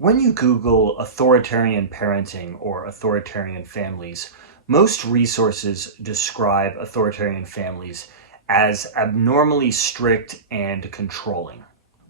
When you Google authoritarian parenting or authoritarian families, most resources describe authoritarian families as abnormally strict and controlling.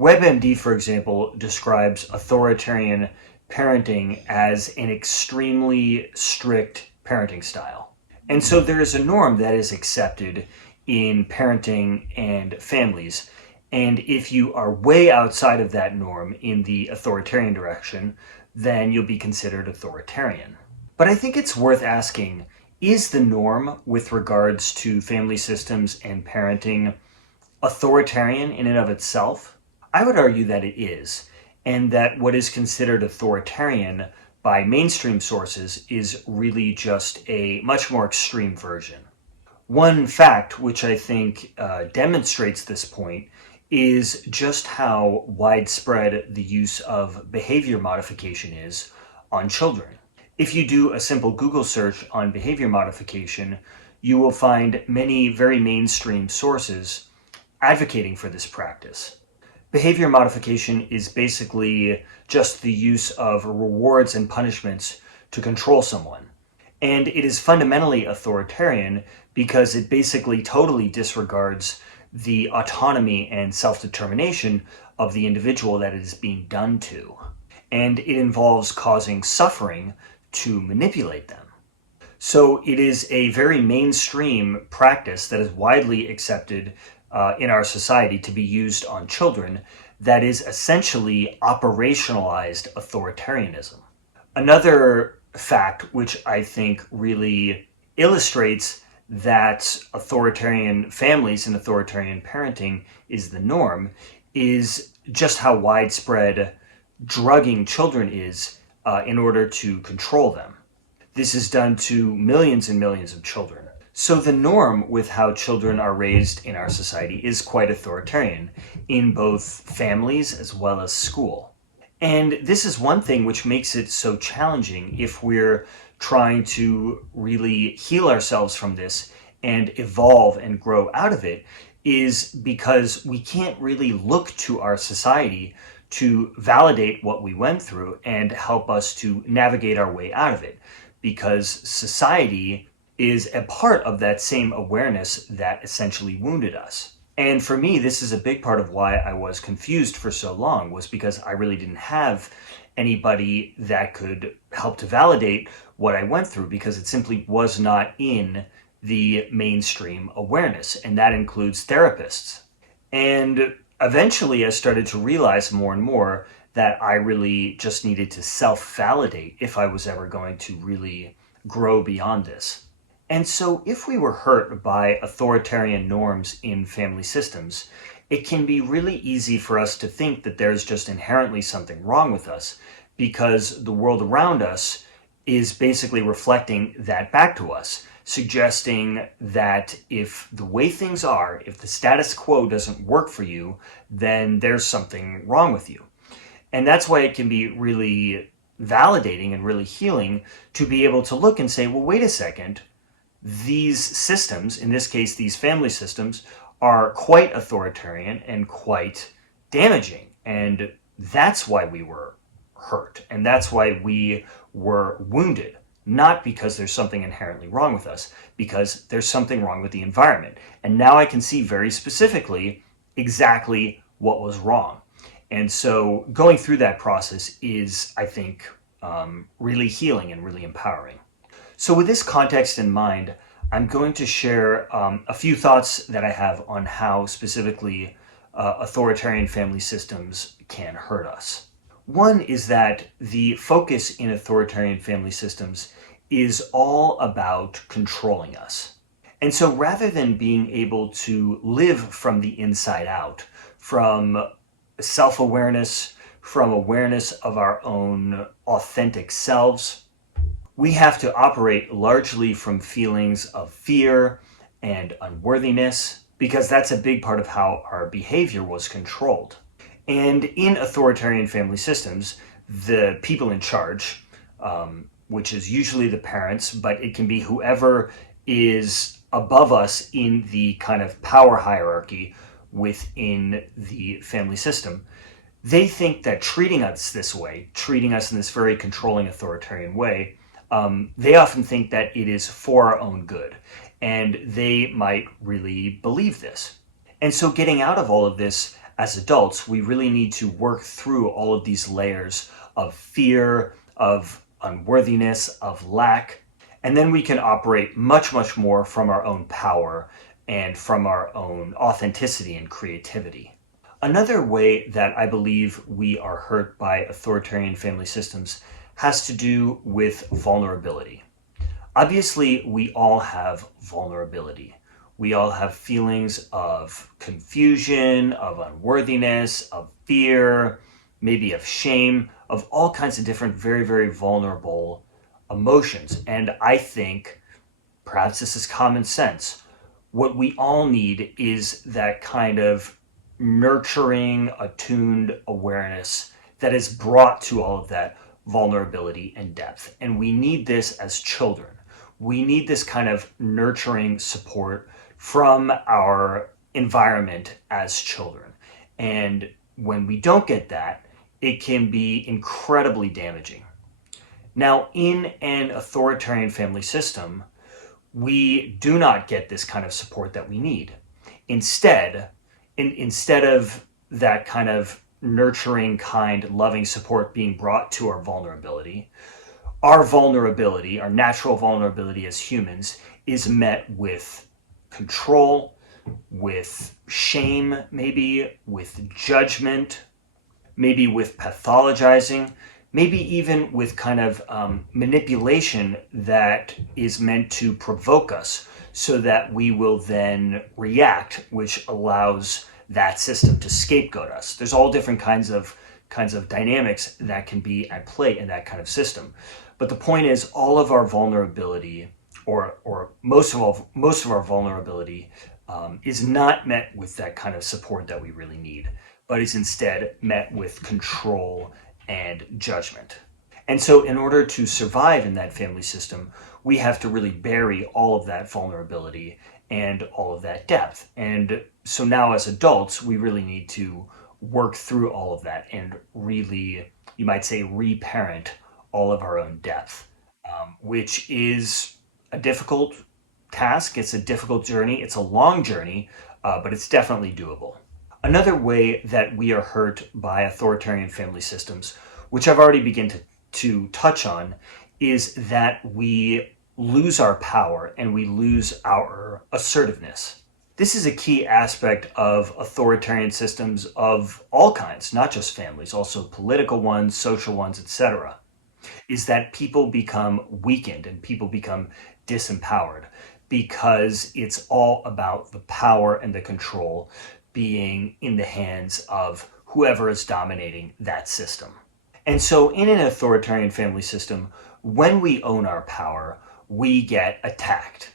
WebMD, for example, describes authoritarian parenting as an extremely strict parenting style. And so there is a norm that is accepted in parenting and families. And if you are way outside of that norm in the authoritarian direction, then you'll be considered authoritarian. But I think it's worth asking, is the norm with regards to family systems and parenting authoritarian in and of itself? I would argue that it is, and that what is considered authoritarian by mainstream sources is really just a much more extreme version. One fact which I think demonstrates this point is just how widespread the use of behavior modification is on children. If you do a simple Google search on behavior modification, you will find many very mainstream sources advocating for this practice. Behavior modification is basically just the use of rewards and punishments to control someone. And it is fundamentally authoritarian because it basically totally disregards the autonomy and self-determination of the individual that it is being done to. And it involves causing suffering to manipulate them. So it is a very mainstream practice that is widely accepted in our society to be used on children that is essentially operationalized authoritarianism. Another fact which I think really illustrates that authoritarian families and authoritarian parenting is the norm is just how widespread drugging children is in order to control them. This is done to millions and millions of children. So the norm with how children are raised in our society is quite authoritarian in both families as well as school. And this is one thing which makes it so challenging if we're trying to really heal ourselves from this and evolve and grow out of it, is because we can't really look to our society to validate what we went through and help us to navigate our way out of it, because society is a part of that same awareness that essentially wounded us. And for me, this is a big part of why I was confused for so long, was because I really didn't have anybody that could help to validate what I went through, because it simply was not in the mainstream awareness, and that includes therapists. And eventually I started to realize more and more that I really just needed to self-validate if I was ever going to really grow beyond this. And so if we were hurt by authoritarian norms in family systems, it can be really easy for us to think that there's just inherently something wrong with us, because the world around us is basically reflecting that back to us, suggesting that if the way things are, if the status quo doesn't work for you, then there's something wrong with you. And that's why it can be really validating and really healing to be able to look and say, well, wait a second, these systems, in this case these family systems, are quite authoritarian and quite damaging. And that's why we were hurt, and that's why we were wounded. Not because there's something inherently wrong with us, because there's something wrong with the environment. And now I can see very specifically exactly what was wrong. And so going through that process is, I think, really healing and really empowering. So with this context in mind, I'm going to share a few thoughts that I have on how specifically authoritarian family systems can hurt us. One is that the focus in authoritarian family systems is all about controlling us. And so rather than being able to live from the inside out, from self-awareness, from awareness of our own authentic selves, we have to operate largely from feelings of fear and unworthiness, because that's a big part of how our behavior was controlled. And in authoritarian family systems, the people in charge, which is usually the parents, but it can be whoever is above us in the kind of power hierarchy within the family system, They think that treating us this way, treating us in this very controlling authoritarian way, they often think that it is for our own good. And they might really believe this. And so getting out of all of this as adults, we really need to work through all of these layers of fear, of unworthiness, of lack, and then we can operate much, much more from our own power and from our own authenticity and creativity. Another way that I believe we are hurt by authoritarian family systems has to do with vulnerability. Obviously, we all have vulnerability. We all have feelings of confusion, of unworthiness, of fear, maybe of shame, of all kinds of different very, very vulnerable emotions. And I think, perhaps this is common sense, what we all need is that kind of nurturing, attuned awareness that is brought to all of that vulnerability and depth. And we need this as children. We need this kind of nurturing support from our environment as children. And when we don't get that, it can be incredibly damaging. Now, in an authoritarian family system, we do not get this kind of support that we need. Instead of that kind of nurturing, kind, loving support being brought to our vulnerability, our natural vulnerability as humans, is met with control, with shame, maybe with judgment, maybe with pathologizing, maybe even with kind of manipulation that is meant to provoke us so that we will then react, which allows that system to scapegoat us. There's all different kinds of dynamics that can be at play in that kind of system. But the point is, all of our vulnerability, or most of our vulnerability, is not met with that kind of support that we really need, but is instead met with control and judgment. And so in order to survive in that family system, we have to really bury all of that vulnerability and all of that depth. And so now as adults, we really need to work through all of that and really, you might say, reparent all of our own depth, which is a difficult task. It's a difficult journey. It's a long journey, but it's definitely doable. Another way that we are hurt by authoritarian family systems, which I've already begun to touch on, is that we lose our power and we lose our assertiveness. This is a key aspect of authoritarian systems of all kinds, not just families, also political ones, social ones, etc., is that people become weakened and people become disempowered because it's all about the power and the control being in the hands of whoever is dominating that system. And so in an authoritarian family system, when we own our power, we get attacked.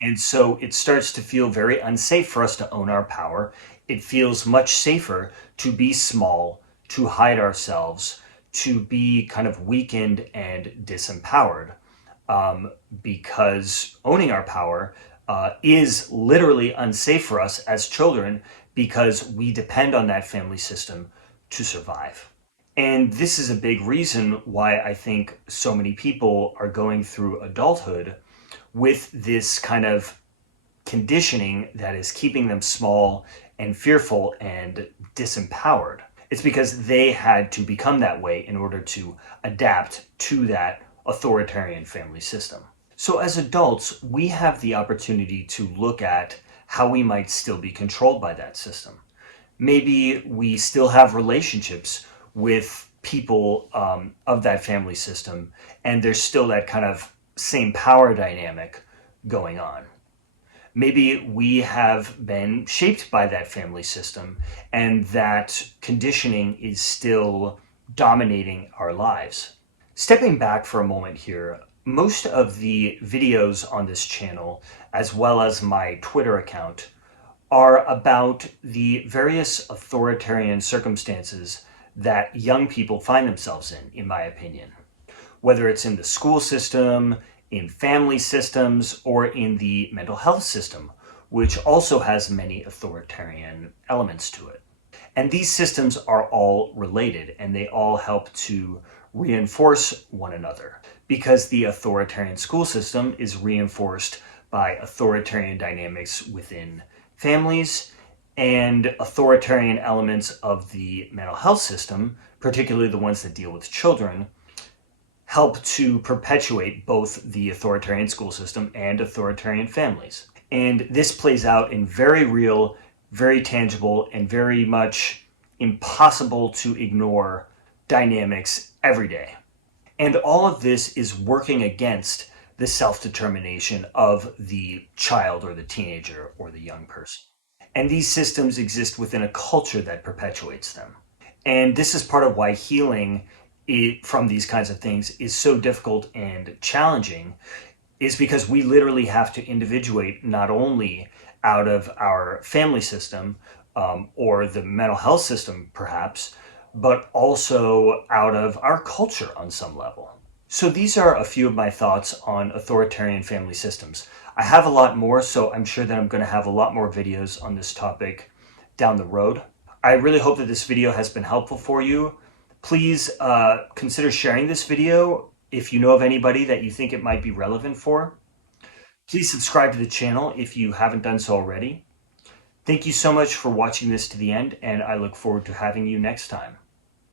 And so it starts to feel very unsafe for us to own our power. It feels much safer to be small, to hide ourselves, to be kind of weakened and disempowered, because owning our power is literally unsafe for us as children because we depend on that family system to survive. And this is a big reason why I think so many people are going through adulthood with this kind of conditioning that is keeping them small and fearful and disempowered. It's because they had to become that way in order to adapt to that authoritarian family system. So as adults, we have the opportunity to look at how we might still be controlled by that system. Maybe we still have relationships with people of that family system, and there's still that kind of same power dynamic going on. Maybe we have been shaped by that family system, and that conditioning is still dominating our lives. Stepping back for a moment here, most of the videos on this channel, as well as my Twitter account, are about the various authoritarian circumstances that young people find themselves in my opinion. Whether it's in the school system, in family systems, or in the mental health system, which also has many authoritarian elements to it. And these systems are all related and they all help to reinforce one another because the authoritarian school system is reinforced by authoritarian dynamics within families and authoritarian elements of the mental health system, particularly the ones that deal with children, help to perpetuate both the authoritarian school system and authoritarian families. And this plays out in very real, very tangible, and very much impossible to ignore dynamics every day. And all of this is working against the self-determination of the child or the teenager or the young person. And these systems exist within a culture that perpetuates them. And this is part of why healing from these kinds of things is so difficult and challenging, is because we literally have to individuate not only out of our family system or the mental health system perhaps, but also out of our culture on some level. So these are a few of my thoughts on authoritarian family systems. I have a lot more, so I'm sure that I'm going to have a lot more videos on this topic down the road. I really hope that this video has been helpful for you. Please consider sharing this video if you know of anybody that you think it might be relevant for. Please subscribe to the channel if you haven't done so already. Thank you so much for watching this to the end, and I look forward to having you next time.